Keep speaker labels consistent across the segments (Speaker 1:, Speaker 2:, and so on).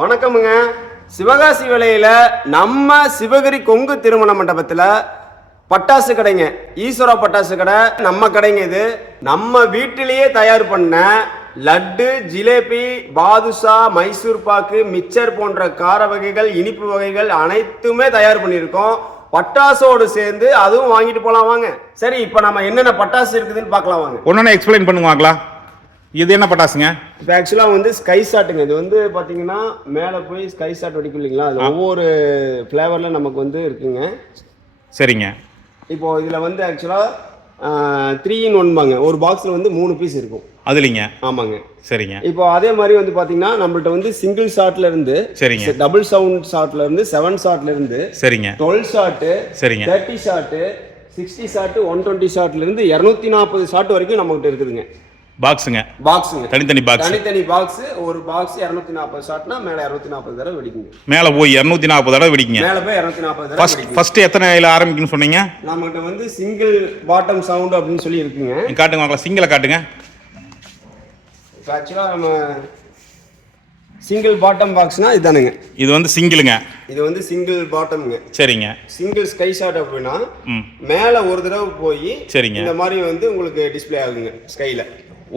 Speaker 1: வணக்கமுங்க. சிவகாசி வேலையில் நம்ம சிவகிரி கொங்கு திருமண மண்டபத்தில் பட்டாசு கடைங்க. ஈஸ்வரா பட்டாசு கடை நம்ம கடைங்க இது. நம்ம வீட்டிலேயே தயார் பண்ண லட்டு ஜிலேபி பாதுஷா மைசூர் பாக்கு மிச்சர் போன்ற கார வகைகள் இனிப்பு வகைகள் அனைத்துமே தயார் பண்ணியிருக்கோம். பட்டாசோடு சேர்ந்து அதுவும் வாங்கிட்டு போகலாம் வாங்க. சரி இப்போ நம்ம என்னென்ன பட்டாசு இருக்குதுன்னு பார்க்கலாம் வாங்க.
Speaker 2: ஒன்னொன்னு எக்ஸ்பிளைன் பண்ணுவாங்களா இது என்ன பட்டாசுங்க?
Speaker 1: இப்போ ஆக்சுவலாக வந்து ஸ்கை ஷாட்டுங்க இது வந்து பார்த்தீங்கன்னா மேலே போய் ஸ்கை ஷாட் வெடிக்கும் இல்லைங்களா? அது ஒவ்வொரு ஃப்ளேவரில் நமக்கு வந்து இருக்குங்க.
Speaker 2: சரிங்க.
Speaker 1: இப்போ இதில் வந்து ஆக்சுவலாக த்ரீ இன் ஒன்பாங்க ஒரு பாக்ஸில் வந்து மூணு பீஸ் இருக்கும்.
Speaker 2: அதுலிங்க?
Speaker 1: ஆமாங்க.
Speaker 2: சரிங்க.
Speaker 1: இப்போ அதே மாதிரி வந்து பார்த்தீங்கன்னா நம்மள்ட்ட வந்து சிங்கிள் ஷாட்ல இருந்து
Speaker 2: சரிங்க.
Speaker 1: டபுள் சவுண்ட் ஷாட்ல இருந்து செவன் ஷாட்ல இருந்து
Speaker 2: சரிங்க.
Speaker 1: டுவெல் ஷாட்டு
Speaker 2: சரிங்க.
Speaker 1: Thirty shot sixty shot one twenty ஷாட்ல இருந்து இரநூத்தி நாற்பது ஷாட் வரைக்கும் நம்மகிட்ட இருக்குதுங்க.
Speaker 2: பாக்ஸுங்க
Speaker 1: பாக்ஸுங்க
Speaker 2: தனித்தனி பாக்ஸ்
Speaker 1: தனித்தனி பாக்ஸ் ஒரு பாக்ஸ் இரநூத்தி நாற்பது ஷாட்னா மேலே இரநூத்தி நாற்பது தடவை வெடிக்குங்க.
Speaker 2: மேலே போய் இரநூத்தி நாற்பது தடவை வெடிக்குங்க.
Speaker 1: மேலே போய் இரநூத்தி நாற்பது தடவை
Speaker 2: ஃபர்ஸ்ட் எத்தனை இதில் ஆரம்பிக்குன்னு சொன்னீங்க?
Speaker 1: நம்மகிட்ட வந்து சிங்கிள் பாட்டம் சவுண்ட் அப்படின்னு சொல்லி இருக்குங்க
Speaker 2: காட்டுங்க சிங்கிளை காட்டுங்க.
Speaker 1: ஆக்சுவலாக நம்ம சிங்கிள் பாட்டம் பாக்ஸ்னா இதானுங்க.
Speaker 2: இது வந்து சிங்கிளுங்க
Speaker 1: இது வந்து சிங்கிள் பாட்டம்ங்க
Speaker 2: சரிங்க.
Speaker 1: சிங்கிள் ஸ்கை ஷாட் அப்படின்னா மேலே ஒரு தடவை போய்
Speaker 2: சரிங்க.
Speaker 1: இந்த மாதிரி வந்து உங்களுக்கு டிஸ்ப்ளே ஆகுங்க ஸ்கைல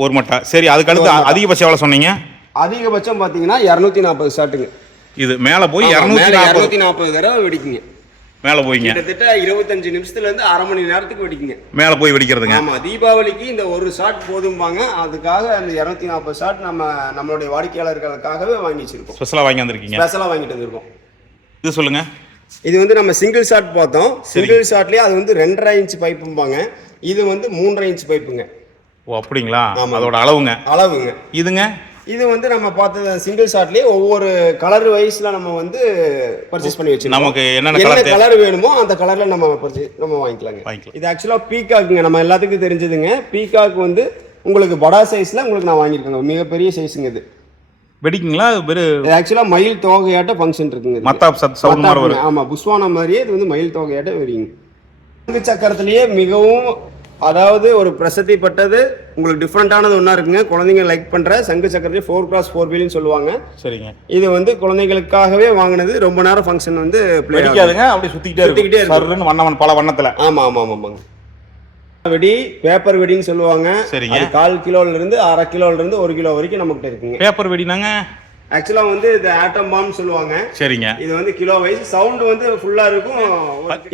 Speaker 2: ஒரு மட்டா. சரி அதுக்கு அடுத்து அதிகபட்சம் எவ்வளோ சொன்னீங்க?
Speaker 1: அதிகபட்சம் பார்த்தீங்கன்னா இரநூத்தி நாற்பது ஷாட்டுங்க
Speaker 2: இது மேலே போய் இரநூத்தி நாற்பது
Speaker 1: தடவை வெடிக்குங்க.
Speaker 2: மேலே போய்ங்க.
Speaker 1: கிட்டத்தட்ட இருபத்தஞ்சு நிமிஷத்துல இருந்து அரை மணி நேரத்துக்கு வெடிக்குங்க.
Speaker 2: மேலே போய் வெடிக்கிறதுங்க.
Speaker 1: ஆமா தீபாவளிக்கு இந்த ஒரு ஷாட் போதும்பாங்க. அதுக்காக அந்த இரநூத்தி நாற்பது ஷாட் நம்ம நம்மளுடைய வாடிக்கையாளர்களுக்காகவே வாங்கி வச்சிருக்கோம்.
Speaker 2: ஸ்பெஷலாக வாங்கி வந்திருக்கீங்க.
Speaker 1: ஸ்பெஷலாக வாங்கிட்டு வந்திருக்கோம்
Speaker 2: இது சொல்லுங்க.
Speaker 1: இது வந்து நம்ம சிங்கிள் ஷாட் பார்த்தோம். சிங்கிள் ஷாட்லயே அது வந்து ரெண்டரை இன்ச் பைப்பும்பாங்க இது வந்து மூன்றரை இன்ச் பைப்புங்க
Speaker 2: ஓ அப்படிங்களா. அதோட அளவுங்க.
Speaker 1: அளவுங்க.
Speaker 2: இதுங்க?
Speaker 1: இது வந்து நம்ம பார்த்தது சிங்கிள் ஷாட்லயே ஒவ்வொரு கலர் வைஸ்ல நம்ம வந்து பர்ச்சேஸ் பண்ணி வச்சிருக்கோம்.
Speaker 2: நமக்கு என்னென்ன
Speaker 1: என்ன
Speaker 2: கலர்
Speaker 1: வேணுமோ அந்த கலர்ல நம்ம purchase- நம்ம வாங்கிக்கலாங்க.
Speaker 2: வாங்கிக்கலாம்.
Speaker 1: இது ஆக்சுவலா பீகாக்குங்க நம்ம எல்லாத்துக்கும் தெரிஞ்சதுங்க. பீகாக் வந்து உங்களுக்கு படா சைஸ்ல உங்களுக்கு நான் வாங்கியிருக்கேங்க. மிகப்பெரிய சைஸுங்க இது.
Speaker 2: வெடிக்குங்களா? வெறும்
Speaker 1: இது ஆக்சுவலா மயில் தோகையாட்ட ஃபங்க்ஷன் இருக்குங்க.
Speaker 2: மத்தாப் சத் சவுண்ட் மாதிரி வரும்.
Speaker 1: ஆமா புஷ்வானா மாதிரியே இது வந்து மயில் தொகையாட்ட சங்கு சக்கரத்திலேயே மிகவும் அதாவது ஒரு பிரசித்தி பட்டது உங்களுக்கு டிஃப்ரெண்டானது ஒன்றா இருக்குங்க. குழந்தைங்க லைக் பண்ற சங்கு சக்கரத்திலே ஃபோர் கிராஸ் ஃபோர் வீல்னு சொல்லுவாங்க.
Speaker 2: சரிங்க.
Speaker 1: இது வந்து குழந்தைகளுக்காகவே வாங்கினது ரொம்ப நேரம் ஃபங்க்ஷன் வந்து.
Speaker 2: வெடிக்காதுங்க அப்படி சுத்திக்கிட்டே
Speaker 1: சுத்திக்கிட்டே
Speaker 2: இருக்கும்.
Speaker 1: இருக்கும்.
Speaker 2: சர்ருன்னு வண்ண வண்ண பல வண்ணத்துல.
Speaker 1: ஆமா ஆமா ஆமா ஆமாங்க. வெடி பேப்பர் வெடின்னு சொல்லுவாங்க.
Speaker 2: சரிங்க.
Speaker 1: கால் கிலோல இருந்து அரை கிலோல இருந்து ஒரு கிலோ வரைக்கும் நம்மகிட்ட இருக்குங்க.
Speaker 2: பேப்பர் வெடினாங்க.
Speaker 1: ஆக்சுவலா வந்து இது ஆட்டம் பாம் சொல்லுவாங்க.
Speaker 2: சரிங்க.
Speaker 1: இது வந்து கிலோ வைஸ் சவுண்ட் வந்து ஃபுல்லா இருக்கும்.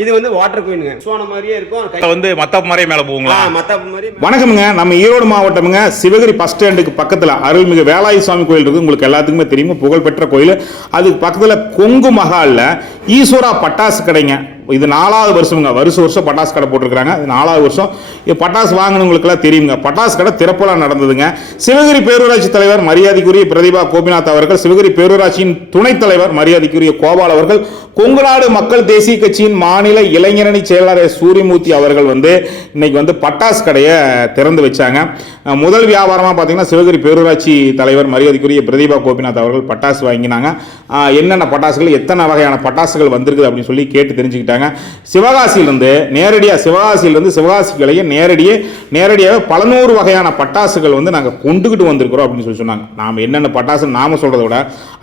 Speaker 1: இது வந்து வாட்டர் குயினுங்க சுவான மாதிரியே இருக்கும்.
Speaker 2: வந்து மத்தாப்பு மாதிரியே மேல போகுங்களா?
Speaker 1: மத்தாப்பு மாதிரி
Speaker 3: வணக்கமுங்க. நம்ம ஈரோடு மாவட்டமுங்க. சிவகிரி பஸ் ஸ்டாண்டுக்கு பக்கத்தில் அருள்மிகு வேலாயுத சுவாமி கோயில் இருக்கு. உங்களுக்கு எல்லாத்துக்குமே தெரியுங்க புகழ்பெற்ற கோயில். அதுக்கு பக்கத்தில் கொங்கு மகாலில் ஈஸ்வரா பட்டாசு கடைங்க. இது நாலாவது வருஷமுங்க. வருஷம் வருஷம் பட்டாசு கடை போட்டிருக்கிறாங்க. இது நாலாவது வருஷம். இது பட்டாசு வாங்கினவங்களுக்கெல்லாம் தெரியுங்க. பட்டாசு கடை திறப்பெல்லாம் நடந்ததுங்க. சிவகிரி பேரூராட்சி தலைவர் மரியாதைக்குரிய பிரதிபா கோபிநாத் அவர்கள் சிவகிரி பேரூராட்சியின் துணைத் தலைவர் மரியாதைக்குரிய கோபால் அவர்கள் கொங்குநாடு மக்கள் தேசிய கட்சியின் மாநில இளைஞரணி செயலாளர் சூரியமூர்த்தி அவர்கள் வந்து இன்னைக்கு வந்து பட்டாசு கடையை திறந்து வச்சாங்க. முதல் வியாபாரமாக பார்த்தீங்கன்னா சிவகிரி பேரூராட்சி தலைவர் மரியாதைக்குரிய பிரதீபா கோபிநாத் அவர்கள் பட்டாசு வாங்கினாங்க. என்னென்ன பட்டாசுகள் எத்தனை வகையான பட்டாசுகள் வந்திருக்குது அப்படின்னு சொல்லி கேட்டு தெரிஞ்சுக்கிட்டாங்க. சிவகாசியிலிருந்து நேரடியாக சிவகாசியிலிருந்து சிவகாசிகளையே நேரடியே நேரடியாக பல நூறு வகையான பட்டாசுகள் வந்து நாங்கள் கொண்டுகிட்டு வந்திருக்கிறோம் அப்படின்னு சொல்லி சொன்னாங்க. நாம் என்னென்ன பட்டாசு நாம சொல்கிறத விட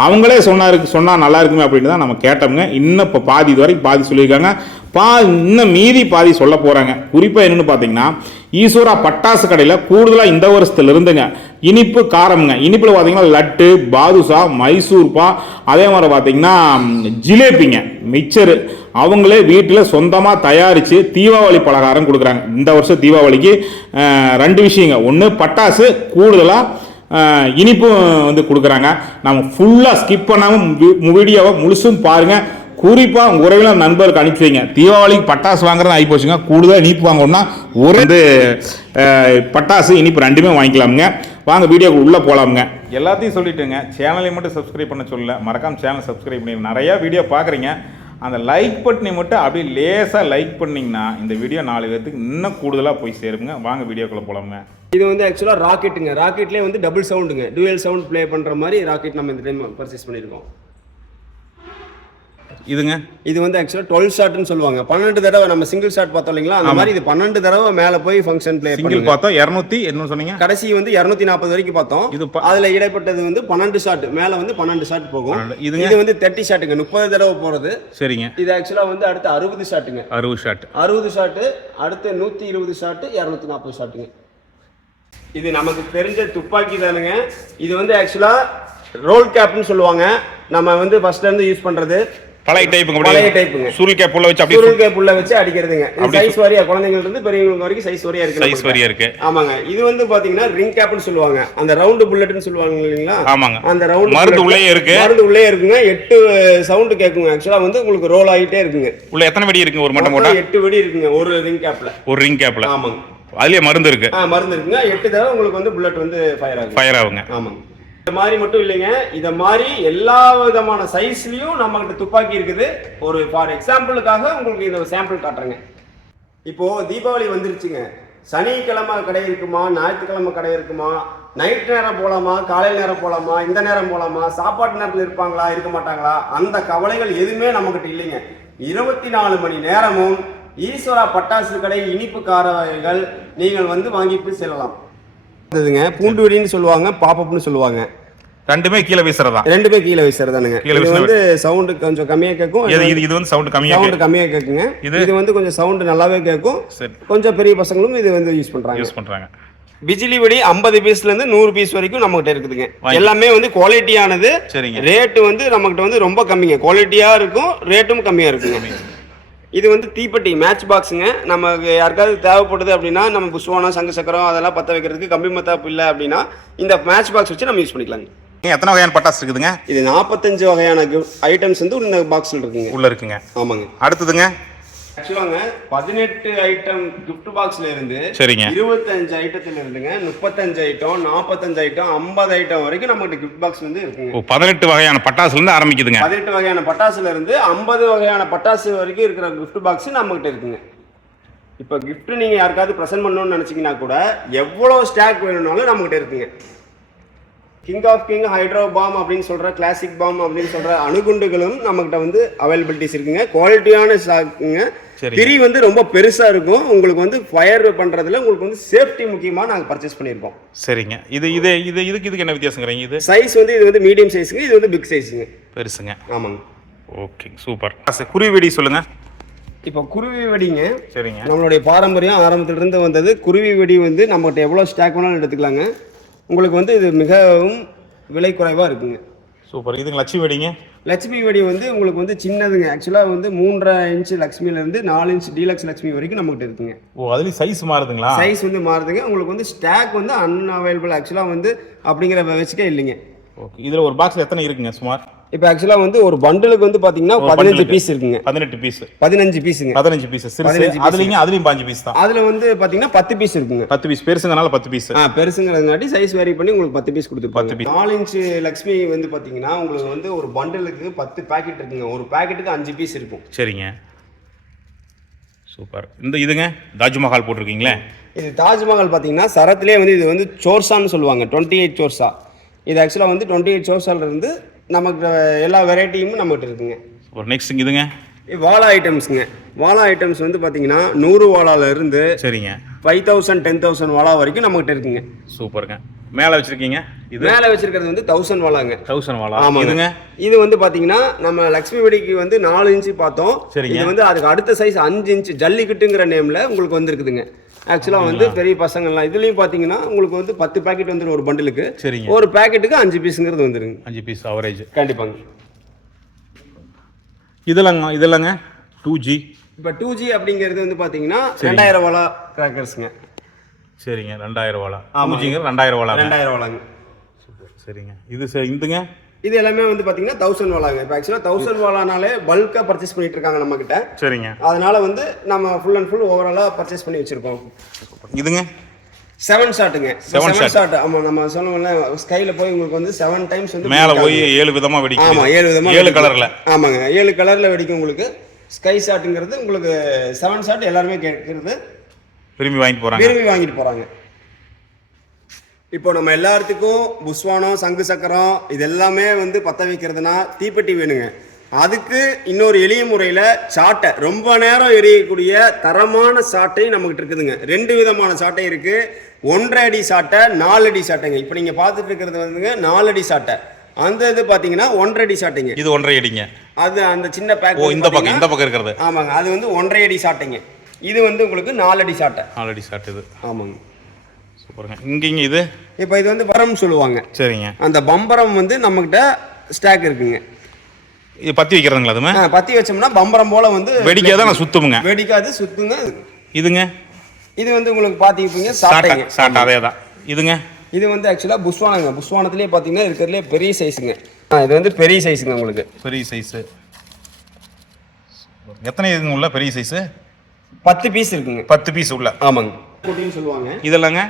Speaker 3: அவங்களே சொன்னாருக்கு சொன்னால் நல்லா இருக்குமே அப்படின்னு தான் நம்ம கேட்டோம்ங்க. இன்னும் இப்போ பாதி இது வரைக்கும் பாதி சொல்லியிருக்காங்க. பா இன்னும் மீதி பாதி சொல்ல போகிறாங்க குறிப்பாக என்னென்னு பார்த்தீங்கன்னா ஈஸ்வரா பட்டாசு கடையில் கூடுதலாக இந்த வருஷத்துல இருந்துங்க. இனிப்பு காரம்ங்க. இனிப்பில் பார்த்தீங்கன்னா லட்டு பாதுஷா மைசூர்பா அதே மாதிரி பார்த்தீங்கன்னா ஜிலேபிங்க மிக்சரு. அவங்களே வீட்டில் சொந்தமாக தயாரித்து தீபாவளி பலகாரம் கொடுக்குறாங்க. இந்த வருஷம் தீபாவளிக்கு ரெண்டு விஷயங்க. ஒன்று பட்டாசு கூடுதலாக இனிப்பும் வந்து கொடுக்குறாங்க. நம்ம ஃபுல்லாக ஸ்கிப் பண்ணாமல் வீடியோவை முழுசும் பாருங்கள் குறிப்பாக உங்கள் உறவினர் நண்பருக்கு அனுப்பிச்சி வைங்க. தீபாவளிக்கு பட்டாசு வாங்குறது ஆகி போச்சுங்க. கூடுதலாக இனிப்பு வாங்கணும்னா ஒரு வந்து பட்டாசு இனிப்பு ரெண்டுமே வாங்கிக்கலாமுங்க. வாங்க வீடியோக்கு உள்ளே போகலாமுங்க
Speaker 2: எல்லாத்தையும் சொல்லிட்டுங்க. சேனலை மட்டும் சப்ஸ்கிரைப் பண்ண சொல்லல. மறக்காம சேனல் சப்ஸ்கிரைப் பண்ணி நிறையா வீடியோ பார்க்குறீங்க அந்த லைக் பட்டனை மட்டும் அப்படியே லேசாக லைக் பண்ணிங்கன்னா இந்த வீடியோ நாலு பேர்த்துக்கு இன்னும் கூடுதலாக போய் சேருங்க. வாங்க வீடியோக்குள்ளே போகலாமுங்க
Speaker 1: இது வந்து ஆக்சுவலா ராக்கெட்டுங்க ராக்கெட்லேயே வந்து டபுள் சவுண்டுங்க டுவல் சவுண்ட் ப்ளே பண்ற மாதிரி ராக்கெட் நம்ம இந்த டைம் பர்ச்சேஸ் பண்ணியிருக்கோம்
Speaker 3: இதுங்க?
Speaker 1: இது வந்து ஆக்சுவலாக டுவெல் ஷாட்னு சொல்லுவாங்க. பன்னெண்டு தடவை நம்ம சிங்கிள் ஷாட் பார்த்தோம் இல்லைங்களா? அந்த மாதிரி இது பன்னெண்டு தடவை மேலே போய் ஃபங்க்ஷன் பிளே
Speaker 3: சிங்கிள் பார்த்தோம் இரநூத்தி என்ன சொன்னீங்க?
Speaker 1: கடைசி வந்து இரநூத்தி நாற்பது வரைக்கும் பார்த்தோம்.
Speaker 3: இது
Speaker 1: அதுல இடைப்பட்டது வந்து பன்னெண்டு ஷாட் மேல வந்து பன்னெண்டு ஷாட் போகும்.
Speaker 3: இதுங்க?
Speaker 1: இது வந்து தேர்ட்டி ஷாட்டுங்க முப்பது தடவை போறது.
Speaker 3: சரிங்க.
Speaker 1: இது ஆக்சுவலா வந்து அடுத்து அறுபது ஷாட்டுங்க
Speaker 3: அறுபது ஷாட்
Speaker 1: அறுபது ஷாட்டு அடுத்து நூத்தி இருபது ஷாட்டு இரநூத்தி நாற்பது ஷாட்டுங்க இது நமக்கு தெரிஞ்ச துப்பாக்கி தானுங்க. இது வந்து ஆக்சுவலா ரோல் கேப்னு சொல்லுவாங்க. நம்ம வந்து ஃபர்ஸ்ட்ல இருந்து யூஸ் பண்றது.
Speaker 3: பழைய டைப்புங்க
Speaker 1: பழைய டைப்புங்க.
Speaker 3: சுருள் கேப் உள்ள வச்சு அப்படியே
Speaker 1: சுருள் கேப் உள்ள வச்சு அடிக்கிறதுங்க. இது சைஸ் வாரியா குழந்தைங்களுக்கு இருந்து பெரியவங்களுக்கு வரைக்கும் சைஸ் வாரியா இருக்கு
Speaker 3: சைஸ். வரியா இருக்கு.
Speaker 1: ஆமாங்க. இது வந்து பாத்தீங்கன்னா ரிங் கேப்னு சொல்லுவாங்க. அந்த ரவுண்டு புல்லட்னு சொல்லுவாங்க இல்லைங்களா?
Speaker 3: ஆமாங்க.
Speaker 1: அந்த ரவுண்ட்
Speaker 3: மருந்து உள்ளேயே இருக்கு.
Speaker 1: மருந்து உள்ளே இருக்குங்க. எட்டு சவுண்ட் கேட்குங்க ஆக்சுவலா வந்து உங்களுக்கு ரோல் ஆகிட்டே இருக்குங்க.
Speaker 3: உள்ள எத்தனை வெடி இருக்குங்க? ஒரு மட்டம் போட்டா?
Speaker 1: எட்டு வெடி இருக்குங்க. ஒரு ரிங் கேப்ல
Speaker 3: ஒரு ரிங் கேப்ல
Speaker 1: ஆமாங்க.
Speaker 3: அதுலயே மருந்து இருக்கு.
Speaker 1: மருந்து இருக்குங்க. எட்டு தடவை உங்களுக்கு வந்து புல்லட் வந்து ஃபயர் ஆகும்
Speaker 3: ஃபயர் ஆகுங்க.
Speaker 1: ஆமாங்க. இந்த மாதிரி மட்டும் இல்லைங்க. இதை மாதிரி எல்லா விதமான சைஸ்லயும் நம்மகிட்ட துப்பாக்கி இருக்குது. ஒரு ஃபார் எக்ஸாம்பிளுக்காக உங்களுக்கு இந்த சாம்பிள் காட்டுறேங்க. இப்போ தீபாவளி வந்துருச்சுங்க. சனிக்கிழமை கடை இருக்குமா? ஞாயிற்றுக்கிழமை கடை இருக்குமா? நைட் நேரம் போகலாமா காலையில் நேரம் போலாமா? இந்த நேரம் போலாமா? சாப்பாட்டு நேரத்தில் இருப்பாங்களா? இருக்க மாட்டாங்களா? அந்த கவலைகள் எதுவுமே நம்மக்கிட்ட இல்லைங்க. இருபத்தி நாலு மணி நேரமும் ஈஸ்வரா பட்டாசு கடை இனிப்பு கார நீங்கள் வந்து வாங்கிட்டு செல்லலாம். இதுங்க பூண்டு வெடின்னு சொல்லுவாங்க பாப்பப்னு சொல்லுவாங்க.
Speaker 3: ரெண்டுமே கீழே வீசுறதா?
Speaker 1: ரெண்டுமே கீழே வீசுறதானுங்க.
Speaker 3: கீழே
Speaker 1: இது வந்து சவுண்டு கொஞ்சம் கம்மியா கேட்கும்
Speaker 3: இது இது வந்து சவுண்ட் கம்மியா
Speaker 1: சவுண்டு கம்மியா கேட்குங்க
Speaker 3: இது?
Speaker 1: வந்து கொஞ்சம் சவுண்டு நல்லாவே கேட்கும் கொஞ்சம் பெரிய பசங்களும் இது வந்து யூஸ் பண்றாங்க.
Speaker 3: யூஸ் பண்றாங்க.
Speaker 1: பிஜிலி வெடி ஐம்பது பீஸ்ல இருந்து நூறு பீஸ் வரைக்கும் நம்மகிட்ட இருக்குதுங்க. எல்லாமே வந்து குவாலிட்டியானது
Speaker 3: சரிங்க.
Speaker 1: ரேட்டு வந்து நம்மகிட்ட வந்து ரொம்ப கம்மிங்க. குவாலிட்டியா இருக்கும் ரேட்டும் கம்மியா இருக்குங்க. இது வந்து தீப்பெட்டி மேட்ச் பாக்ஸுங்க நமக்கு யாருக்காவது தேவைப்படுது அப்படின்னா நம்ம புஷ்வானம் சங்கு சக்கரம் அதெல்லாம் பற்ற வைக்கிறதுக்கு கம்பி மத்தாப்பு இல்லை அப்படின்னா இந்த மேட்ச் பாக்ஸ் வச்சு நம்ம யூஸ் பண்ணிக்கலாங்க.
Speaker 3: எத்தனை வகையான பட்டாசு இருக்குதுங்க?
Speaker 1: இது நாற்பத்தஞ்சு வகையான ஐட்டம்ஸ் வந்து இந்த பாக்ஸில் இருக்குங்க.
Speaker 3: உள்ள இருக்குங்க.
Speaker 1: ஆமாங்க.
Speaker 3: அடுத்ததுங்க?
Speaker 1: ஆக்சுவலாங்க பதினெட்டு ஐட்டம் gift பாக்ஸ்ல இருந்து
Speaker 3: சரிங்க.
Speaker 1: இருபத்தஞ்சு ஐட்டத்துல இருந்துங்க முப்பத்தஞ்சு ஐட்டம் நாற்பத்தஞ்சு ஐட்டம் ஐம்பது ஐட்டம் வரைக்கும் நம்மகிட்ட gift பாக்ஸ் வந்து இருக்குங்க.
Speaker 3: பதினெட்டு வகையான பட்டாசுல இருந்து ஆரம்பிக்குதுங்க.
Speaker 1: பதினெட்டு வகையான பட்டாசுல இருந்து ஐம்பது வகையான பட்டாசு வரைக்கும் இருக்கிற gift பாக்ஸ் நம்மகிட்ட இருக்குங்க. இப்போ gift நீங்க யாருக்காவது ப்ரெசென்ட் பண்ணணும்னு நினைச்சீங்கன்னா கூட எவ்வளவு ஸ்டாக் வேணும்னாலும் நம்மகிட்ட இருக்குங்க. King of king hydro bomb அப்படின்னு சொல்ற கிளாசிக் பாம் அப்படின்னு சொல்ற அணுகுண்டுகளும் நம்மகிட்ட வந்து அவைலபிலிட்டிஸ் இருக்குங்க. குவாலிட்டியான ஸ்டாக்குங்க. திரி வந்து ரொம்ப பெருசா இருக்கும். உங்களுக்கு வந்து ஃபயர் பண்றதுல உங்களுக்கு வந்து சேஃப்டி முக்கியமா நாங்க பர்ச்சேஸ் பண்ணியிருக்கோம்.
Speaker 3: சரிங்க. இது இது இது இதுக்கு இதுக்கு என்ன வித்தியாசங்கிறீங்க இது?
Speaker 1: சைஸ் வந்து இது வந்து மீடியம் சைஸுங்க இது வந்து பிக் சைஸுங்க
Speaker 3: பெருசுங்க.
Speaker 1: ஆமாங்க.
Speaker 3: ஓகே சூப்பர் குருவி வெடி சொல்லுங்க.
Speaker 1: இப்போ குருவி வெடிங்க
Speaker 3: சரிங்க.
Speaker 1: நம்மளுடைய பாரம்பரியம் ஆரம்பத்துல இருந்து வந்தது. குருவி வெடி வந்து நம்மகிட்ட எவ்வளோ ஸ்டாக் வேணாலும் எடுத்துக்கலாங்க. உங்களுக்கு வந்து இது மிகவும் விலை குறைவாக இருக்குங்க.
Speaker 3: சூப்பர். இதுங்க லட்சுமி வெடிங்க?
Speaker 1: லட்சுமி வெடி வந்து உங்களுக்கு வந்து சின்னதுங்க. ஆக்சுவலாக வந்து மூன்றரை இன்ச்சு லக்ஷ்மியிலேருந்து நாலு இன்ச் டீலக்ஸ் லக்ஷ்மி வரைக்கும் நம்மகிட்ட இருக்குங்க.
Speaker 3: ஓ அதுலயும் சைஸ் மாறுதுங்களா?
Speaker 1: சைஸ் வந்து மாறுதுங்க. உங்களுக்கு வந்து ஸ்டாக் வந்து அன்அவைலபிள் ஆக்சுவலாக வந்து அப்படிங்கிற வச்சுக்கே இல்லைங்க.
Speaker 3: ஓகே. இதுல ஒரு பாக்ஸ்ல எத்தனை இருக்குங்க சுமார்?
Speaker 1: இப்போ ஆக்சுவலாக வந்து ஒரு பண்டலுக்கு வந்து பார்த்தீங்கன்னா பதினஞ்சு. பீஸ் இருக்குங்க.
Speaker 3: பதினெட்டு பீஸ்
Speaker 1: பதினஞ்சு பீஸுங்க
Speaker 3: பதினஞ்சு பீஸ் சிறுசு
Speaker 1: 15 piece.
Speaker 3: அதுலயும் அதுலயும் பாஞ்சு பீஸ் தான்.
Speaker 1: அதில் வந்து பார்த்தீங்கன்னா பத்து பீஸ் இருக்குங்க.
Speaker 3: பத்து பீஸ் பெருசுங்கனால பத்து பீஸ்
Speaker 1: ஆ பெருசுங்கிறதுங்காட்டி சைஸ் வேரி பண்ணி உங்களுக்கு பத்து பீஸ்
Speaker 3: பத்து
Speaker 1: கொடுத்துருப்பாங்க
Speaker 3: piece.
Speaker 1: நாலு இன்ச்சு லக்ஷ்மி வந்து பார்த்தீங்கன்னா உங்களுக்கு வந்து ஒரு பண்டலுக்கு பத்து பாக்கெட் இருக்குங்க. ஒரு பாக்கெட்டுக்கு அஞ்சு பீஸ் இருக்கும்.
Speaker 3: சரிங்க. சூப்பர். இந்த இதுங்க தாஜ்மஹால் போட்டிருக்கீங்களே?
Speaker 1: இது தாஜ்மஹால் பார்த்தீங்கன்னா சரத்திலே வந்து இது வந்து சோர்சான்னு சொல்லுவாங்க. டுவெண்ட்டி எயிட் சோர்சா. இது ஆக்சுவலாக வந்து டுவெண்ட்டி எயிட் சோர்சால இருந்து நமக்கு எல்லா வெரைட்டியும் நம்மகிட்ட இருக்குங்க.
Speaker 3: சூப்பர் நெக்ஸ்ட் இதுங்க?
Speaker 1: இது வாழை ஐட்டம்ஸுங்க வாழை ஐட்டம்ஸ் வந்து பார்த்தீங்கன்னா நூறு வாழால இருந்து
Speaker 3: சரிங்க.
Speaker 1: ஃபைவ் தௌசண்ட் டென் தௌசண்ட் வாழா வரைக்கும் நம்மகிட்ட இருக்குங்க.
Speaker 3: சூப்பருங்க. மேலே வச்சிருக்கீங்க? இது?
Speaker 1: மேலே வச்சிருக்கிறது வந்து தௌசண்ட் வாழாங்க.
Speaker 3: தௌசண்ட் வாலா
Speaker 1: ஆமாங்க.
Speaker 3: இதுங்க?
Speaker 1: இது வந்து பாத்தீங்கன்னா நம்ம லக்ஷ்மி வெடிக்கு வந்து நாலு இன்ச்சு பார்த்தோம்.
Speaker 3: சரிங்க.
Speaker 1: இது வந்து அதுக்கு அடுத்த சைஸ் அஞ்சு இன்ச்சு ஜல்லிக்கட்டுங்கிற நேம்ல உங்களுக்கு வந்திருக்குதுங்க. ஆக்சுவலாக வந்து பெரிய பசங்கள்லாம். இதுலயும் பாத்தீங்கன்னா உங்களுக்கு வந்து பத்து பாக்கெட் வந்துடும் ஒரு பண்டிலுக்கு
Speaker 3: சரிங்க.
Speaker 1: ஒரு பாக்கெட்டுக்கு அஞ்சு பீஸுங்கிறது வந்துருங்க.
Speaker 3: அஞ்சு பீஸ் அவரேஜ்
Speaker 1: கண்டிப்பாங்க.
Speaker 3: இதெல்லாங்க இதெல்லாங்க? டூ ஜி
Speaker 1: இப்போ டூ ஜி அப்படிங்கிறது வந்து பாத்தீங்கன்னா ரெண்டாயிரம் வாலா கிராக்கர்ஸுங்க
Speaker 3: சரிங்க ரெண்டாயிரம்
Speaker 1: ஆமாங்க.
Speaker 3: டூ ஜிங்க ரெண்டாயிரம் வாலா
Speaker 1: ரெண்டாயிரம் வாலாங்க.
Speaker 3: சரிங்க. இது சரி, இந்துங்க?
Speaker 1: இது எல்லாமே வந்து பாத்தீங்கன்னா தௌசண்ட் வாலாங்க. இப்போ ஆக்சுவலாக தௌசண்ட் வாலானாலே பல்காக பர்ச்சேஸ் பண்ணிட்டு இருக்காங்க நம்ம கிட்ட
Speaker 3: சரிங்க.
Speaker 1: அதனால வந்து நம்ம ஃபுல் அண்ட் ஃபுல் ஓவராலாக பர்ச்சேஸ் பண்ணி வச்சிருக்கோம்.
Speaker 3: இதுங்க?
Speaker 1: செவன் ஷாட்டுங்க செவன் ஷாட் ஆமா நம்ம சொன்னோம்ல ஸ்கைல போய் உங்களுக்கு வந்து செவன் டைம்ஸ் வந்து
Speaker 3: மேலே போய். ஏழு விதமா வெடிக்கும்
Speaker 1: ஆமா ஏழு விதமா
Speaker 3: ஏழு. கலர்ல
Speaker 1: ஆமாங்க ஏழு கலர்ல வெடிக்கும் உங்களுக்கு. ஸ்கை ஷாட்டுங்கிறது உங்களுக்கு செவன் ஷாட் எல்லாருமே கேட்கறது.
Speaker 3: விரும்பி வாங்கிட்டு போறாங்க.
Speaker 1: விரும்பி வாங்கிட்டு போறாங்க. இப்போ நம்ம எல்லாத்துக்கும் புஸ்வானம் சங்கு சக்கரம் இது எல்லாமே வந்து பத்த வைக்கிறதுனா தீப்பெட்டி வேணுங்க. அதுக்கு இன்னொரு எளிய முறையில் சாட்டை. ரொம்ப நேரம் எரியக்கூடிய தரமான சாட்டை நம்மகிட்ட இருக்குதுங்க. ரெண்டு விதமான சாட்டை இருக்கு. ஒன்றரை அடி சாட்டை நாலு அடி சாட்டைங்க. இப்போ நீங்கள் பார்த்துட்டு இருக்கிறது வந்துங்க நாலு அடி சாட்டை. அந்த இது பார்த்தீங்கன்னா ஒன்றரை அடி சாட்டைங்க.
Speaker 3: இது ஒன்றரை அடிங்க.
Speaker 1: அது அந்த சின்ன பேக்
Speaker 3: இந்த பக்கம் இந்த பக்கம் இருக்கிறது.
Speaker 1: ஆமாங்க. அது வந்து ஒன்றரை அடி சாட்டைங்க. இது வந்து உங்களுக்கு நாலு அடி சாட்டை.
Speaker 3: ஆல்ரெடி ஷார்ட் இது.
Speaker 1: ஆமாங்க.
Speaker 3: சூப்பருங்க இங்கேங்க இது.
Speaker 1: இப்போ இது வந்து பரம் சொல்லுவாங்க.
Speaker 3: சரிங்க.
Speaker 1: அந்த பம்பரம் வந்து நம்மகிட்ட ஸ்டாக் இருக்குங்க.
Speaker 3: இது பற்றி வைக்கிறதுங்களா அதுமே?
Speaker 1: பத்தி வச்சோம்னா பம்பரம் போல வந்து
Speaker 3: வெடிக்காத நான் சுத்துமுங்க
Speaker 1: வெடிக்காது சுத்துங்க.
Speaker 3: இதுங்க?
Speaker 1: இது வந்து உங்களுக்கு பாத்தீங்க
Speaker 3: சாட்டை
Speaker 1: சாட்டைங்க.
Speaker 3: சாட்டை அதே தான் இதுங்க?
Speaker 1: இது வந்து ஆக்சுவலா புஸ்வானங்க புஸ்வானத்திலே பாத்தீங்கன்னா இருக்கிறதுலே பெரிய சைஸுங்க இது வந்து பெரிய சைஸுங்க உங்களுக்கு.
Speaker 3: பெரிய சைஸு எத்தனை இதுங்க உள்ள பெரிய சைஸு
Speaker 1: பத்து பீஸ் இருக்குங்க.
Speaker 3: பத்து பீஸ் உள்ள.
Speaker 1: ஆமாங்க. சொல்லுவாங்க.
Speaker 3: இதெல்லாங்க?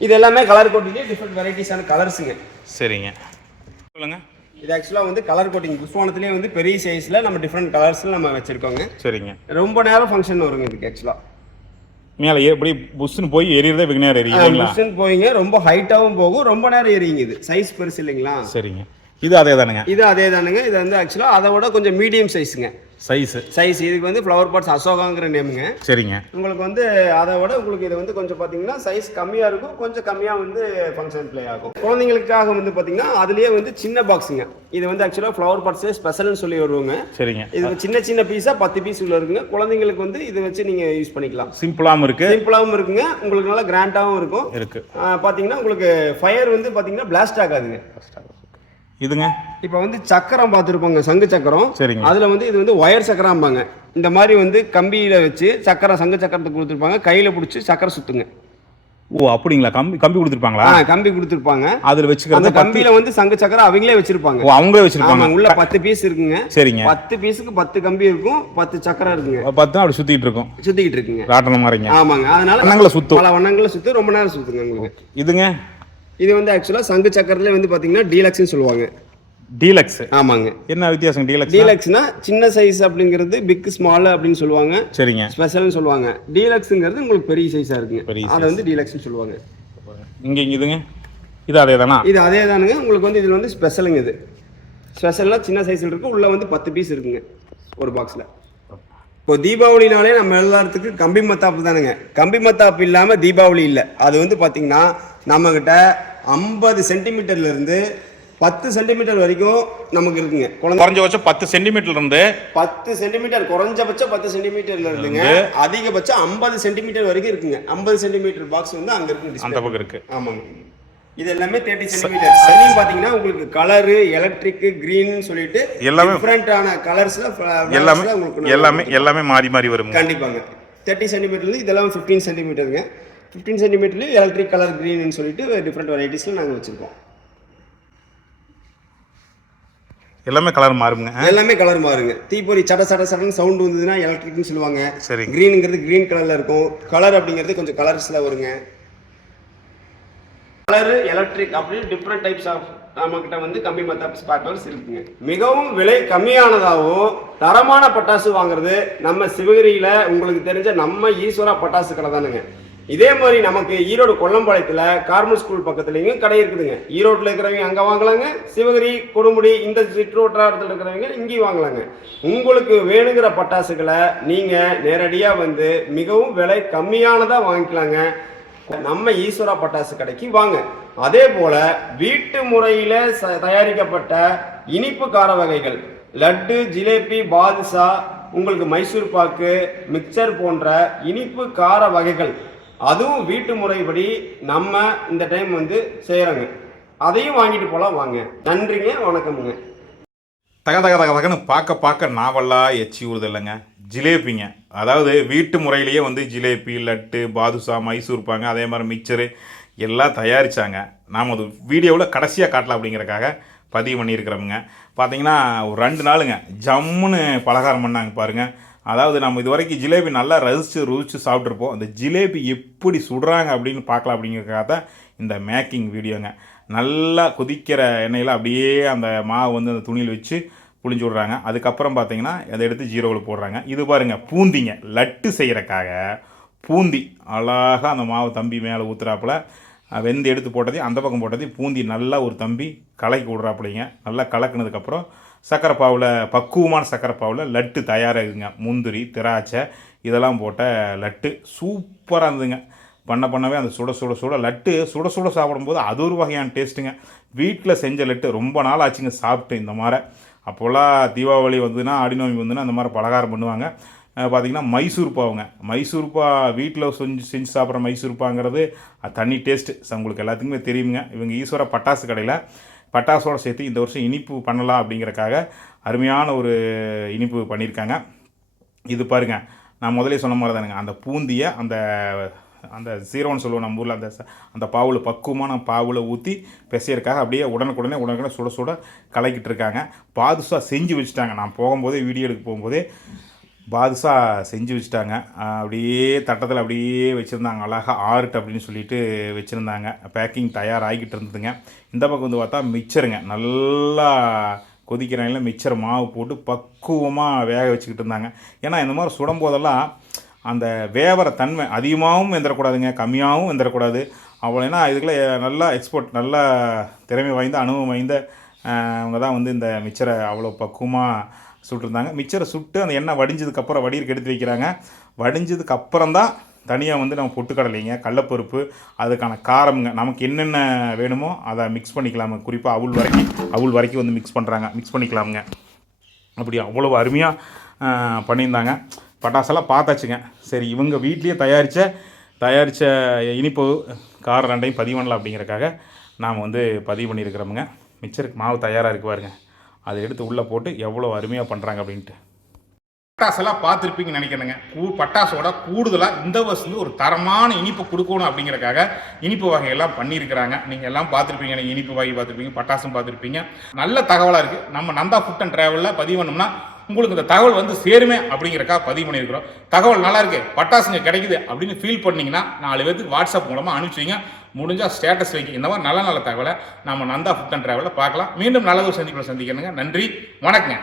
Speaker 1: இது எல்லாமே கலர் கோட்டிலே டிஃப்ரெண்ட் வெரைட்டிஸான கலர்ஸுங்க
Speaker 3: சரிங்க. சொல்லுங்க.
Speaker 1: இது ஆக்சுவலாக வந்து கலர் கோட்டிங் புஸ்வானத்திலே வந்து பெரிய சைஸில் நம்ம டிஃப்ரெண்ட் கலர்ஸில் நம்ம வச்சிருக்கோங்க.
Speaker 3: சரிங்க.
Speaker 1: ரொம்ப நேரம் ஃபங்க்ஷன் வருங்க இதுக்கு ஆக்சுவலாக
Speaker 4: மேலே எப்படி புஷ்னு போய் எரியறதே வெகு நேரம் எரியும் இல்லைங்களா?
Speaker 1: மிஷின் போயிங்க ரொம்ப ஹைட்டாகவும் போகும் ரொம்ப நேரம் எரியுங்க இது. சைஸ் பெருசு இல்லைங்களா?
Speaker 3: சரிங்க. இது அதே தானுங்க.
Speaker 1: இது அதே தானுங்க. இது வந்து ஆக்சுவலாக அதை விட கொஞ்சம் மீடியம் சைஸுங்க
Speaker 3: சைஸு.
Speaker 1: சைஸ். இதுக்கு வந்து ஃப்ளவர் பாட்ஸ் அசோகாங்கிற நேமுங்க.
Speaker 3: சரிங்க.
Speaker 1: உங்களுக்கு வந்து அதை விட உங்களுக்கு இது வந்து கொஞ்சம் பார்த்தீங்கன்னா சைஸ் கம்மியாக இருக்கும். கொஞ்சம் கம்மியாக வந்து ஃபங்க்ஷன் ப்ளே ஆகும். குழந்தைங்களுக்காக வந்து பார்த்தீங்கன்னா அதுலேயே வந்து சின்ன பாக்ஸுங்க இது வந்து ஆக்சுவலாக ஃப்ளவர் பாட்ஸே ஸ்பெஷல்னு சொல்லி வருவாங்க.
Speaker 3: சரிங்க.
Speaker 1: இது சின்ன சின்ன பீஸாக பத்து பீஸ் உள்ள இருக்குங்க. குழந்தைங்களுக்கு வந்து இதை வச்சு நீங்கள் யூஸ் பண்ணிக்கலாம்.
Speaker 3: சிம்பிளாகவும் இருக்கு.
Speaker 1: சிம்பிளாகவும் இருக்குங்க. உங்களுக்கு நல்லா கிராண்டாகவும் இருக்கும்.
Speaker 3: இருக்கு.
Speaker 1: ஆ, பார்த்தீங்கன்னா உங்களுக்கு ஃபயர் வந்து பார்த்தீங்கன்னா பிளாஸ்ட் ஆகாதுங்க.
Speaker 3: இதுங்க?
Speaker 1: இப்போ வந்து சக்கரம் பார்த்துருப்போங்க சங்கு சக்கரம்.
Speaker 3: சரிங்க.
Speaker 1: அதில் வந்து இது வந்து ஒயர் சக்கரம்பாங்க. இந்த மாதிரி வந்து கம்பியில் வச்சு சக்கரம் சங்கு சக்கரத்தை கொடுத்துருப்பாங்க. கையில் பிடிச்சி சக்கரை சுத்துங்க.
Speaker 3: ஓ அப்படிங்களா? கம்பி கம்பி கொடுத்துருப்பாங்களா?
Speaker 1: கம்பி கொடுத்துருப்பாங்க.
Speaker 3: அதில்
Speaker 1: அந்த
Speaker 3: வச்சுக்கிறது பத்து
Speaker 1: கம்பியில வந்து சங்கு சக்கரம் அவங்களே வச்சிருப்பாங்க.
Speaker 3: ஓ அவங்களே வச்சிருப்பாங்க.
Speaker 1: உள்ள பத்து பீஸ் இருக்குங்க.
Speaker 3: சரிங்க.
Speaker 1: பத்து பீஸுக்கு பத்து கம்பி இருக்கும் பத்து சக்கரம் இருக்குங்க.
Speaker 3: பத்து அப்படி சுத்திட்டு இருக்கோம்.
Speaker 1: சுத்திக்கிட்டு இருக்குங்க.
Speaker 3: ராட்டணம் மாதிரிங்க.
Speaker 1: ஆமாங்க. அதனால
Speaker 3: வண்ணங்களை சுத்தும்.
Speaker 1: பல வண்ணங்களை சுத்து ரொம்ப நேரம் சுத்துங்க உங்களுக்கு.
Speaker 3: இதுங்க?
Speaker 1: இது வந்து ஆக்சுவலா சங்கு சக்கரத்துல வந்து பாத்தீங்கன்னா டீலக்ஸ்னு சொல்லுவாங்க.
Speaker 3: டீலக்ஸ்
Speaker 1: ஆமாங்க.
Speaker 3: என்ன வித்தியாசம் டீலக்ஸ்
Speaker 1: டீலக்ஸ்னா சின்ன சைஸ் அப்படிங்கிறது பிக் ஸ்மால் அப்படின்னு சொல்லுவாங்க.
Speaker 3: சரிங்க.
Speaker 1: ஸ்பெஷல்னு சொல்லுவாங்க. டீலக்ஸுங்கிறது உங்களுக்கு பெரிய சைஸா இருக்குங்க. அதை வந்து டீலக்ஸ்னு சொல்லுவாங்க.
Speaker 3: இங்க இங்க இதுங்க. இது அதே தானா
Speaker 1: இது அதே தானுங்க உங்களுக்கு வந்து இதில் வந்து ஸ்பெஷலுங்க இது. ஸ்பெஷல்னா சின்ன சைஸில் இருக்கு. உள்ள வந்து பத்து பீஸ் இருக்குங்க. ஒரு பாக்ஸில் இப்போ தீபாவளினாலே நம்ம எல்லாத்துக்கு கம்பி மத்தாப்பு தானுங்க. கம்பி மத்தாப்பு இல்லாமல் தீபாவளி இல்லை. அது வந்து பார்த்தீங்கன்னா நம்மக்கிட்ட ஐம்பது சென்டிமீட்டர்ல இருந்து பத்து சென்டிமீட்டர் வரைக்கும் நமக்கு இருக்குங்க. குழந்தை
Speaker 3: குறைஞ்சபட்சம் பத்து சென்டிமீட்டர் இருந்து
Speaker 1: பத்து சென்டிமீட்டர் குறைஞ்சபட்சம் பத்து சென்டிமீட்டர்ல இருந்துங்க. அதிகபட்சம் ஐம்பது சென்டிமீட்டர் வரைக்கும் இருக்குங்க. ஐம்பது சென்டிமீட்டர் பாக்ஸ் வந்து அங்க இருக்கு
Speaker 3: அந்த. பக்கம் இருக்கு.
Speaker 1: ஆமாங்க. இது எல்லாமே தேர்ட்டி சென்டிமீட்டர். அதுலயும் பாத்தீங்கன்னா உங்களுக்கு கலரு எலக்ட்ரிக் கிரீன் சொல்லிட்டு
Speaker 3: எல்லாமே-
Speaker 1: டிஃப்ரெண்டான கலர்ஸ்ல
Speaker 3: எல்லாமே
Speaker 1: உங்களுக்கு
Speaker 3: எல்லாமே எல்லாமே மாறி மாறி வருங்க.
Speaker 1: கண்டிப்பாங்க. தேர்ட்டி சென்டிமீட்டர்ல இதெல்லாம் ஃபிஃப்டீன் சென்டிமீட்டருங்க. ஃபிஃப்டீன் சென்டிமீட்டர்லயும் எலக்ட்ரிக் கலர் கிரீன் சொல்லிட்டு டிஃப்ரெண்ட் வெரைட்டிஸ்ல நாங்க வச்சிருக்கோம்.
Speaker 3: எல்லாமே கலர் மாறுங்க.
Speaker 1: எல்லாமே கலர் மாறுங்க. தீப்பொறி சட சட சடன்னு சவுண்ட் வந்ததுன்னா எலக்ட்ரிக்னு சொல்லுவாங்க.
Speaker 3: சரி.
Speaker 1: கிரீனுங்கிறது கிரீன் கலர்ல இருக்கும். கலர் அப்படிங்கிறது கொஞ்சம் கலர்ஸ்ல வருங்க. கலர் எலக்ட்ரிக் அப்படின்னு டிஃப்ரெண்ட் டைப்ஸ் ஆஃப் நம்மக்கிட்ட வந்து கம்பி மத்தாப் ஸ்பார்க்லர்ஸ் இருக்குங்க. மிகவும் விலை கம்மியானதாகவும் தரமான பட்டாசு வாங்குறது நம்ம சிவகிரியில உங்களுக்கு தெரிஞ்ச நம்ம ஈஸ்வரா பட்டாசு கடை தானுங்க இதே மாதிரி நமக்கு ஈரோடு கொல்லம்பாளையத்தில் கார்மல் ஸ்கூல் பக்கத்துலேயும் கடை இருக்குதுங்க. ஈரோட்டில் இருக்கிறவங்க அங்கே வாங்கலாங்க. சிவகிரி கொடுமுடி இந்த சிற்றோட்டாரத்தில் இருக்கிறவங்க இங்கேயும் வாங்கலாங்க. உங்களுக்கு வேணுங்கிற பட்டாசுகளை நீங்கள் நேரடியாக வந்து மிகவும் விலை கம்மியானதாக வாங்கிக்கலாங்க. நம்ம ஈஸ்வரா பட்டாசு கடைக்கு வாங்க. அதே போல வீட்டு முறையில் ச- தயாரிக்கப்பட்ட இனிப்பு கார வகைகள் லட்டு ஜிலேபி பாதுஷா உங்களுக்கு மைசூர் பாக்கு மிக்சர் போன்ற இனிப்பு கார வகைகள் அதுவும் வீட்டு முறைப்படி நம்ம இந்த டைம் வந்து செய்கிறோங்க அதையும் வாங்கிட்டு போகலாம் வாங்க. நன்றிங்க வணக்கமுங்க.
Speaker 3: தக தக தக தகன்னு பார்க்க பார்க்க நாவலாக எச்சி ஊறுது இல்லைங்க. ஜிலேபிங்க. அதாவது வீட்டு முறையிலேயே வந்து ஜிலேபி லட்டு பாதுஷா மைசூர் பாங்க அதே மாதிரி மிக்சரு எல்லாம் தயாரித்தாங்க நாம் அது வீடியோவில் கடைசியாக காட்டலாம் அப்படிங்கிறக்காக பதிவு பண்ணியிருக்கிறோமுங்க. பார்த்தீங்கன்னா ஒரு ரெண்டு நாளுங்க ஜம்முன்னு பலகாரம் பண்ணாங்க பாருங்கள் அதாவது நம்ம இது வரைக்கும் ஜிலேபி நல்லா ரசித்து ருசித்து சாப்பிட்ருப்போம் அந்த ஜிலேபி எப்படி சுடுறாங்க அப்படின்னு பார்க்கலாம் அப்படிங்கிறதுக்காக தான் இந்த மேக்கிங் வீடியோங்க. நல்லா கொதிக்கிற எண்ணெயில் அப்படியே அந்த மாவு வந்து அந்த துணியில் வச்சு புளிஞ்சு விட்றாங்க. அதுக்கப்புறம் பார்த்தீங்கன்னா அதை எடுத்து ஜீரோவில் போடுறாங்க. இது பாருங்க பூந்திங்க. லட்டு செய்கிறக்காக பூந்தி. அழகாக அந்த மாவு தம்பி மேலே ஊற்றுறாப்புல வெந்து எடுத்து போட்டதையும் அந்த பக்கம் போட்டதையும் பூந்தி நல்லா ஒரு தம்பி கலக்கி விட்றாப்புலைங்க. நல்லா கலக்குனதுக்கப்புறம் சக்கரைப்பாவில் பக்குவமான சக்கரை பாவில் லட்டு தயாராகுதுங்க. முந்திரி திராட்சை இதெல்லாம் போட்ட லட்டு சூப்பராக இருந்ததுங்க. பண்ண பண்ணவே அந்த சுட சுட சுட லட்டு சுட சுட சாப்பிடும்போது அது ஒரு வகையான டேஸ்ட்டுங்க. வீட்டில் செஞ்ச லட்டு ரொம்ப நாள் ஆச்சுங்க சாப்பிட்டு இந்த மாதிரி அப்போல்லாம் தீபாவளி வந்துன்னா ஆடினோமி வந்துன்னா அந்த மாதிரி பலகாரம் பண்ணுவாங்க. பார்த்திங்கன்னா பார்த்தீங்கன்னா மைசூர் பாவுங்க. மைசூர் பா வீட்டில் செஞ்சு செஞ்சு சாப்பிட்ற மைசூர் பாங்கிறது அது தனி டேஸ்ட்டு. உங்களுக்கு எல்லாத்துக்குமே தெரியுங்க இவங்க ஈஸ்வர பட்டாசு கடையில் பட்டாசோட சேர்த்து இந்த வருஷம் இனிப்பு பண்ணலாம் அப்படிங்கிறக்காக அருமையான ஒரு இனிப்பு பண்ணியிருக்காங்க. இது பாருங்க நான் முதலே சொன்ன மாதிரி தானுங்க. அந்த பூந்தியை அந்த அந்த சீரோன்னு சொல்லுவோம் நம்ம ஊரில் அந்த அந்த பாவில் பக்குவமான பாவில் ஊற்றி பெசையிறக்காக அப்படியே உடனுக்குடனே உடனுக்குடனே சுட சுட கலக்கிட்டு இருக்காங்க. பாதுஷா செஞ்சு வச்சுட்டாங்க. நான் போகும்போதே வீடியோ எடுக்க போகும்போதே பாதுஷா செஞ்சு வச்சுட்டாங்க. அப்படியே தட்டத்தில் அப்படியே வச்சுருந்தாங்க. அழகாக ஆர்ட் அப்படின்னு சொல்லிட்டு வச்சுருந்தாங்க. பேக்கிங் தயாராகிக்கிட்டு இருந்ததுங்க. இந்த பக்கம் வந்து பார்த்தா மிச்சருங்க. நல்லா கொதிக்கிறாங்கள மிச்சர் மாவு போட்டு பக்குவமாக வேக வச்சுக்கிட்டு இருந்தாங்க. ஏன்னா இந்த மாதிரி சுடும் போதெல்லாம் அந்த வேவர தன்மை அதிகமாகவும் வெந்துடக்கூடாதுங்க கம்மியாகவும் வெந்துடக்கூடாது அவ்வளோ ஏன்னா இதுக்குள்ளே நல்லா எக்ஸ்போர்ட் நல்லா திறமை வாய்ந்த அனுபவம் வாய்ந்த அவங்க தான் வந்து இந்த மிச்சரை அவ்வளோ பக்குவமாக சுட்டிருந்தாங்க. மிச்சரை சுட்டு அந்த எண்ணெய் வடிஞ்சதுக்கப்புறம் வடிகிறக்கு எடுத்து வைக்கிறாங்க. வடிஞ்சதுக்கு அப்புறம் தான் தனியாக வந்து நம்ம பொட்டுக்கடலைங்க கடலப்பருப்பு அதுக்கான காரம்ங்க. நமக்கு என்னென்ன வேணுமோ அதை மிக்ஸ் பண்ணிக்கலாமுங்க. குறிப்பாக அவுள் வரைக்கும் அவுள் வரைக்கும் வந்து மிக்ஸ் பண்ணுறாங்க மிக்ஸ் பண்ணிக்கலாமுங்க. அப்படி அவ்வளோ அருமையாக பண்ணியிருந்தாங்க. பட்டாசெல்லாம் பார்த்தாச்சுங்க. சரி இவங்க வீட்லேயே தயாரித்த தயாரித்த இனிப்பு காரம் ரெண்டையும் பதிவு பண்ணலாம் அப்படிங்கிறக்காக நாம் வந்து பதிவு பண்ணியிருக்கிறோமுங்க. மிச்சருக்கு மாவு தயாராக இருக்கு பாருங்கள் அதை எடுத்து உள்ளே போட்டு எவ்வளோ அருமையாக பண்ணுறாங்க அப்படின்ட்டு. பட்டாசெல்லாம் பார்த்துருப்பீங்கன்னு நினைக்கிறேங்க கூ பட்டாசோட கூடுதலாக இந்த வருஷம் ஒரு தரமான இனிப்பு கொடுக்கணும் அப்படிங்கிறக்காக இனிப்பு வகையெல்லாம் பண்ணியிருக்கிறாங்க. நீங்கள் எல்லாம் பார்த்துருப்பீங்க நீங்கள் இனிப்பு வகை பார்த்துருப்பீங்க பட்டாசும் பார்த்துருப்பீங்க. நல்ல தகவலாக இருக்குது நம்ம நந்தா ஃபுட் அண்ட் ட்ராவலில் பதிவு பண்ணோம்னா உங்களுக்கு இந்த தகவல் வந்து சேருமே அப்படிங்கிறக்கா பதிவு பண்ணியிருக்கிறோம். தகவல் நல்லா இருக்கு பட்டாசுங்க கிடைக்குது அப்படின்னு ஃபீல் பண்ணீங்கன்னா நாலு பேருக்கு வாட்ஸ்அப் மூலமாக அனுப்பிச்சிங்க முடிஞ்சால் ஸ்டேட்டஸ் வைக்க இந்த மாதிரி நல்ல நல்ல தகவலை நம்ம நந்தா ஃபுட் அண்ட் ட்ராவலில் பார்க்கலாம். மீண்டும் நல்ல ஒரு சந்திப்பில் சந்திக்கணுங்க நன்றி. வணக்கங்க.